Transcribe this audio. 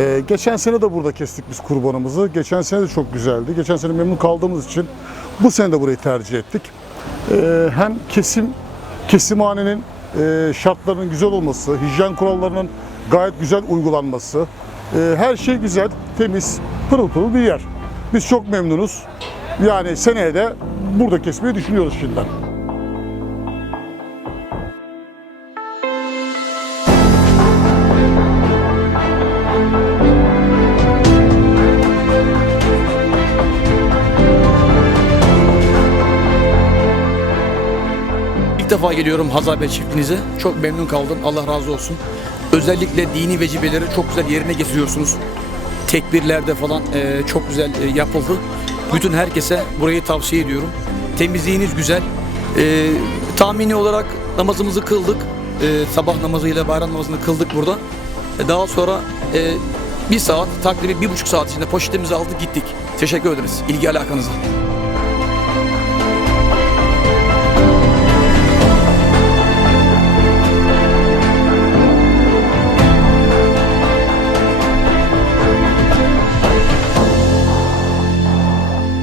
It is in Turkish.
Ee, geçen sene de burada kestik biz kurbanımızı. Geçen sene de çok güzeldi. Geçen sene memnun kaldığımız için bu sene de burayı tercih ettik. Ee, hem kesim kesimhanenin e, şartlarının güzel olması, hijyen kurallarının gayet güzel uygulanması, e, her şey güzel, temiz, pırıl pırıl bir yer. Biz çok memnunuz. Yani seneye de burada kesmeyi düşünüyoruz şimdiden. Defa geliyorum Hazar Bey çiftliğinize. Çok memnun kaldım. Allah razı olsun. Özellikle dini vecibeleri çok güzel yerine getiriyorsunuz. Tekbirlerde falan e, çok güzel e, yapıldı. Bütün herkese burayı tavsiye ediyorum. Temizliğiniz güzel. E, tahmini olarak namazımızı kıldık. E, sabah namazıyla bayram namazını kıldık burada. E, daha sonra e, bir saat, takribi bir buçuk saat içinde poşetimizi aldık gittik. Teşekkür ederiz ilgi alakanıza.